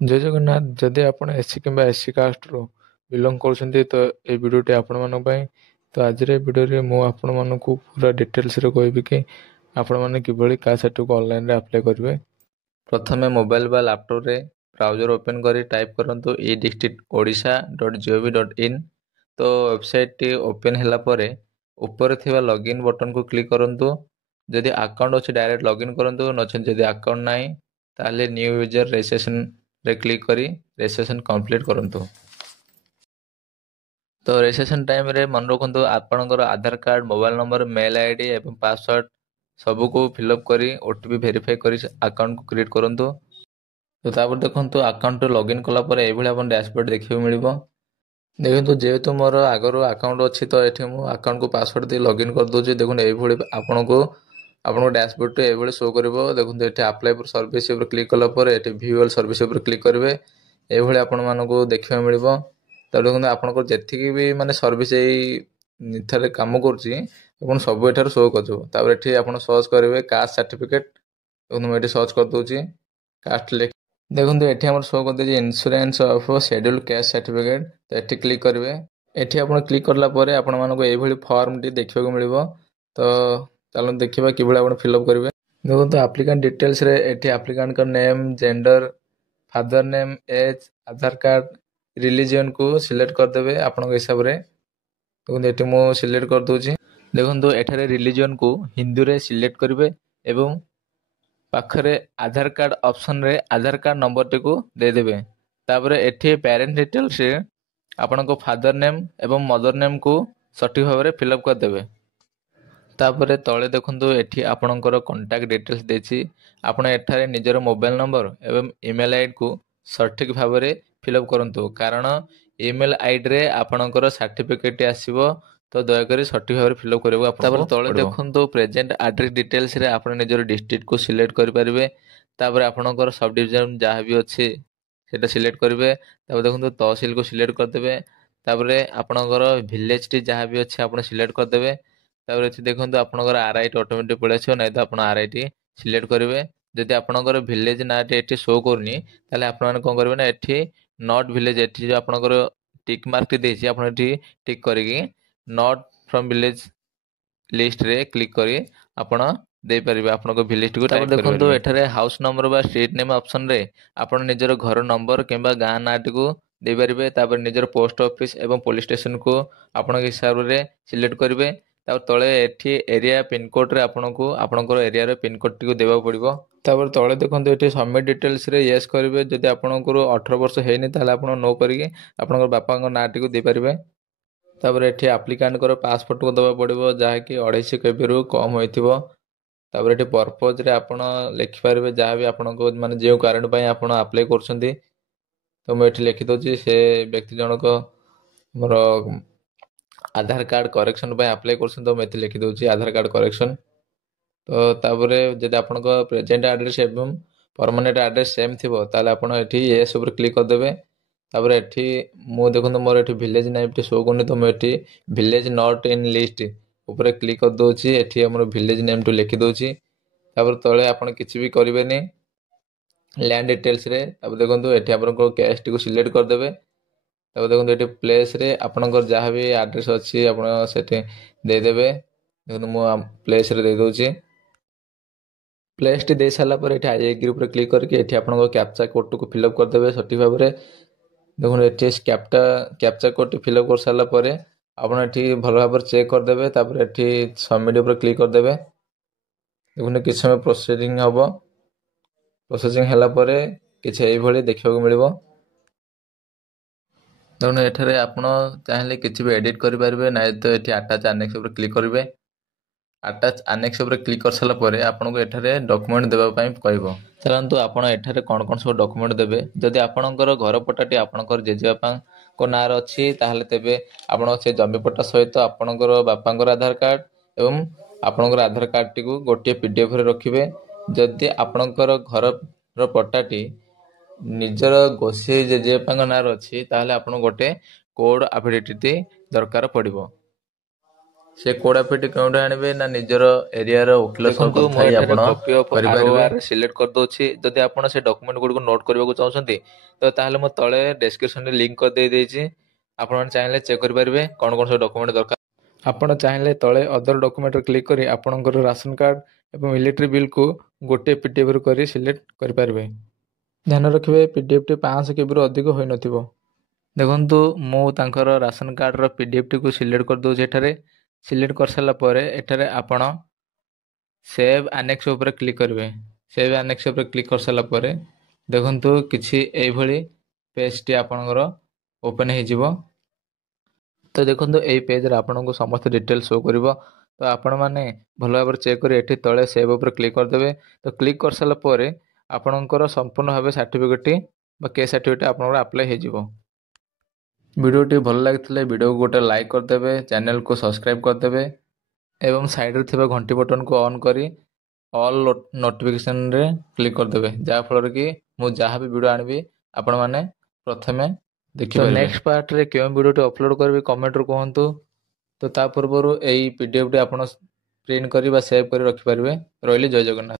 जय जगन्नाथ। जदि आपण एससी किंबा एससी कास्ट रो बिलोंग करछन्ती तो ए वीडियोटी आपण मानक पई। तो आज रे वीडियो रे मु आपण मानकू पूरा डिटेल्स रे कहबी कि आपण माने किभली कास्ट सर्टिफिकेट ऑनलाइन रे अप्लाई करिवे। प्रथमे मोबाइल बा लैपटॉप रे ब्राउजर ओपन करी टाइप करंतु e-district.odisha.gov.in। तो वेबसाइट टी ओपन होला परे ऊपर थिबा लॉगिन बटन को क्लिक करंतु। जदि अकाउंट अछि डायरेक्ट लॉगिन करंतु, नछन जदि अकाउंट नाही ताले न्यू यूजर रजिस्ट्रेशन रे क्लिक करी रजिस्ट्रेशन कंप्लीट करंतु। तो रजिस्ट्रेशन टाइम रे मन रखंतु आपनकर Aadhaar card, mobile number, mail ID एवं पासवर्ड सबू को फिलअप करी ओटीपी वेरीफाई करी अकाउंट को क्रिएट करंतु। तो तापर देखंतु अकाउंट लॉगिन कला परे एभली अपन डैशबोर्ड देखियो मिलिबो। देखंतु जेहेतु मोर आगरो अकाउंट अछि तो एठी मु अकाउंट को पासवर्ड दे लॉगिन कर दोछि। देखुन एभली आपनको डैशबोर्ड टे एभली शो करबो। देखंतु एठी अप्लाई फॉर सर्विस ऊपर क्लिक कला परे एठी व्यू ऑल सर्विस ऊपर क्लिक करबे। एभली आपण मानको देखियो मिलिबो। तो देखंतु आपनको जेथिकी भी माने सर्विस एई निथारे काम करछि अपन सब एठार शो करजो। तापर एठी आपण सर्च करबे कास्ट सर्टिफिकेट। देखंतु मैं एठी सर्च कर दोछि कास्ट ले। देखंतु एठी हमर शो कर दे insurance of scheduled caste certificate. तो एठी क्लिक करबे। एठी आपण क्लिक करला परे आपण मानको एभली फॉर्म टी देखियो मिलिबो। तो चलो देखिबा किबळे आपण फिल अप करबे। देखंतु एप्लिकेंट डिटेल्स रे एठी एप्लिकेंट का name, gender, father name, age, Aadhaar card, religion को सिलेक्ट कर देबे आपण हिसाब रे। देखंतु एठी मो सिलेक्ट कर दोछि। देखंतु एठारे रिलीजन को हिंदू रे सिलेक्ट करबे एवं पाखरे आधार कार्ड ऑप्शन रे आधार कार्ड नंबर टी को दे देबे। तापरे एठी पेरेंट डिटेल्स रे आपनको फादर नेम एवं मदर नेम को सठिक भाव में फिलअप कर देबे। तापरे तळे देखंतु एठी आपणकर कांटेक्ट डिटेल्स देछि। आपण एठारे निजर मोबाइल नंबर एवं ईमेल आईडी को सठिक भाव में फिलअप करंतु, कारण ईमेल आईडी रे आपणकर सर्टिफिकेट आसीबो। तो दयाकरी सठिक भाव में फिलअप करबो। तापर तळे देखंतु प्रेजेंट एड्रेस डिटेल्स रे आपण निजर डिस्ट्रिक्ट को सिलेक्ट करि परिबे। तापर आपणकर सब डिवीजन जहाँ भी अछि सेटा सिलेक्ट करिवे। तापर देखंतु तहसील को सिलेक्ट कर देबे। तापरे आपणकर विलेज टी जहाँ भी अछि आपण सिलेक्ट कर देबे। तापर एथि देखंतु आपणकर आरआई टी ऑटोमेटिक पळे आछो, नै तो आपण आरआई टी सिलेक्ट करिवे। जदि आपणकर विलेज ना टी एठी शो करनी ताले आपण माने कोन करबे ना एठी नॉट विलेज एठी जो आपणकर टिक मार्क टी देछि आपण एठी टिक करिकि नॉट फ्रॉम विलेज लिस्ट रे क्लिक करी आपण दे परिबे आपनको विलेज को टाइप करबे। देखंतु एठारे हाउस नंबर बा स्ट्रीट नेम ऑप्शन रे आपण निजर घर नंबर किंबा गां नाटी को दे परिबे। तापर निजर पोस्ट ऑफिस एवं पुलिस स्टेशन को आपण हिसाब रे सिलेक्ट करिवे। तापर तळे एठी एरिया पिन कोड रे आपनको आपनकर एरिया रे पिन कोड टी को देबा पड़िबो। तापर तळे देखंतु एठी सबमिट डिटेल्स रे यस करिवे। जदि आपनकर 18 वर्ष हेनी ताले आपण नो करिके आपनकर बापाଙ୍କ नाटी को दे परिबे। तापर एठी एप्लिकेंट कर पासपोर्ट को दबा पड़िबो जहा कि 250 केबी रु कम होइथिबो। तापर एठी पर्पज रे आपण लिखि पारिबे जहा भी आपनको माने जे कारण पय आपण अप्लाई करछंती। तो मैं एठी लिखि दोछि से व्यक्ति जनक मोर आधार कार्ड करेक्शन पय अप्लाई करछन। तो मैं एठी लिखि दोछि आधार कार्ड करेक्शन। तो तापरे जदि आपनको प्रेजेंट एड्रेस एवं परमानेंट एड्रेस सेम थिबो ताले आपण एठी यस ऊपर क्लिक कर देबे। तापर एठी मु देखंतु मोर एठी विलेज नेम टी शो करनी, तो मैं एठी विलेज नॉट इन लिस्ट ऊपर क्लिक कर दोछि। एठी हमर विलेज नेम टू लिखि दोछि। तापर तळे आपण किछि भी करिवेनी लैंड डिटेल्स रे। तापर देखंतु एठी आपनको कैस्ट को सिलेक्ट कर देबे। तापर देखंतु एठी प्लेस रे आपनकर जहा भी एड्रेस अछि आपण सेठी दे देबे। देखंतु मु प्लेस रे दे दोछि। प्लेस टी दे साला पर एठी आई ग्रुप रे क्लिक करके एठी आपनको कैप्चा कोड को फिल अप कर देबे सठी भाव रे। देखो एठी कैप्चा कोड टी फिल अप कर साला परे आपण एठी भलो भाबर चेक कर देबे। तापर एठी सबमिट ऊपर क्लिक कर देबे। देखो किछ समय प्रोसेसिंग हबो। प्रोसेसिंग हला परे किछ एई भली देखियो मिलिबो। देखो एठारे आपण चाहिले किछ भी एडिट करि परिबे, नै तो एठी अटैच एनेक्स ऊपर क्लिक करिवे। अटैच एनेक्स ऊपर क्लिक कर साला परे आपनको एठारे डॉक्यूमेंट देबा पई कहइबो। चलंतु आपण एठारे कोन सब डॉक्यूमेंट देबे। जदि आपणकर घर पट्टाटी आपणकर जेजेबापा को नार अछि ताहले तेबे आपण से जमी पट्टा सहित आपणकर बापांकर आधार कार्ड एवं आपणकर आधार कार्ड टी को गोटे पीडीएफ रे रखिबे। जदि आपणकर घर रो पट्टाटी निजर गोसी जेजेबापा नार अछि ताहले आपण गोटे कोड एफिडेविट टी दरकार पड़िबो। ସେ କୋଡ୍ ଆପଟି କେଉଁଠୁ ଆଣିବେ ନା ନିଜର ଏରିଆର ଓକିଲ ସହ କଥା ହେଇ ଆପଣ କରିପାରିବେ। ସିଲେକ୍ଟ କରିଦେଉଛି। ଯଦି ଆପଣ ସେ ଡକ୍ୟୁମେଣ୍ଟ ଗୁଡ଼ିକୁ ନୋଟ୍ କରିବାକୁ ଚାହୁଁଛନ୍ତି ତ ତାହେଲେ ମୁଁ ତଳେ ଡେସ୍କ୍ରିପସନରେ ଲିଙ୍କ କରିଦେଇ ଦେଇଛି। ଆପଣମାନେ ଚାହିଁଲେ ଚେକ୍ କରିପାରିବେ କ'ଣ କ'ଣ ସବୁ ଡକ୍ୟୁମେଣ୍ଟ ଦରକାର। ଆପଣ ଚାହିଁଲେ ତଳେ ଅଦର ଡକ୍ୟୁମେଣ୍ଟରେ କ୍ଲିକ୍ କରି ଆପଣଙ୍କର ରାସନ କାର୍ଡ଼ ଏବଂ ଇଲେକ୍ଟ୍ରିକ୍ ବିଲ୍କୁ ଗୋଟିଏ ପିଡିଏଫ୍ରୁ କରି ସିଲେକ୍ଟ କରିପାରିବେ। ଧ୍ୟାନ ରଖିବେ ପିଡିଏଫ୍ଟି 500 କେବିରୁ ଅଧିକ ହୋଇନଥିବ। ଦେଖନ୍ତୁ ମୁଁ ତାଙ୍କର ରାସନ କାର୍ଡ଼ର ପିଡିଏଫ୍ଟିକୁ ସିଲେକ୍ଟ କରିଦେଉଛି। ଏଠାରେ ସିଲେକ୍ଟ କରିସାରିଲା ପରେ ଏଠାରେ ଆପଣ ସେଭ୍ ଆନେକ୍ସ ଉପରେ କ୍ଲିକ୍ କରିବେ। ସେଭ୍ ଆନେକ୍ସ ଉପରେ କ୍ଲିକ୍ କରିସାରିଲା ପରେ ଦେଖନ୍ତୁ କିଛି ଏଇଭଳି ପେଜ୍ଟି ଆପଣଙ୍କର ଓପନ୍ ହେଇଯିବ। ତ ଦେଖନ୍ତୁ ଏଇ ପେଜ୍ରେ ଆପଣଙ୍କୁ ସମସ୍ତ ଡିଟେଲ୍ ଶୋ କରିବ। ତ ଆପଣମାନେ ଭଲ ଭାବରେ ଚେକ୍ କରି ଏଠି ତଳେ ସେଭ୍ ଉପରେ କ୍ଲିକ୍ କରିଦେବେ। ତ କ୍ଲିକ୍ କରିସାରିଲା ପରେ ଆପଣଙ୍କର ସମ୍ପୂର୍ଣ୍ଣ ଭାବେ ସାର୍ଟିଫିକେଟଟି ବା କେସ୍ ସାର୍ଟିଫିକେଟ ଆପଣଙ୍କର ଆପ୍ଲାଏ ହେଇଯିବ। ଭିଡ଼ିଓଟି ଭଲ ଲାଗିଥିଲେ ଭିଡ଼ିଓକୁ ଗୋଟେ ଲାଇକ୍ କରିଦେବେ, ଚ୍ୟାନେଲକୁ ସବସ୍କ୍ରାଇବ୍ କରିଦେବେ ଏବଂ ସାଇଡ଼ରେ ଥିବା ଘଣ୍ଟି ବଟନକୁ ଅନ୍ କରି ଅଲ୍ ନୋଟିଫିକେସନରେ କ୍ଲିକ୍ କରିଦେବେ, ଯାହାଫଳରେ କି ମୁଁ ଯାହା ବି ଭିଡ଼ିଓ ଆଣିବି ଆପଣମାନେ ପ୍ରଥମେ ଦେଖିପାରିବେ। ନେକ୍ସଟ ପାର୍ଟରେ କେଉଁ ଭିଡ଼ିଓଟି ଅପଲୋଡ଼ କରିବି କମେଣ୍ଟରୁ କୁହନ୍ତୁ। ତ ତା ପୂର୍ବରୁ ଏଇ ପିଡିଏଫ୍ଟି ଆପଣ ପ୍ରିଣ୍ଟ କରି ବା ସେଭ୍ କରି ରଖିପାରିବେ। ରହିଲି, ଜୟ ଜଗନ୍ନାଥ।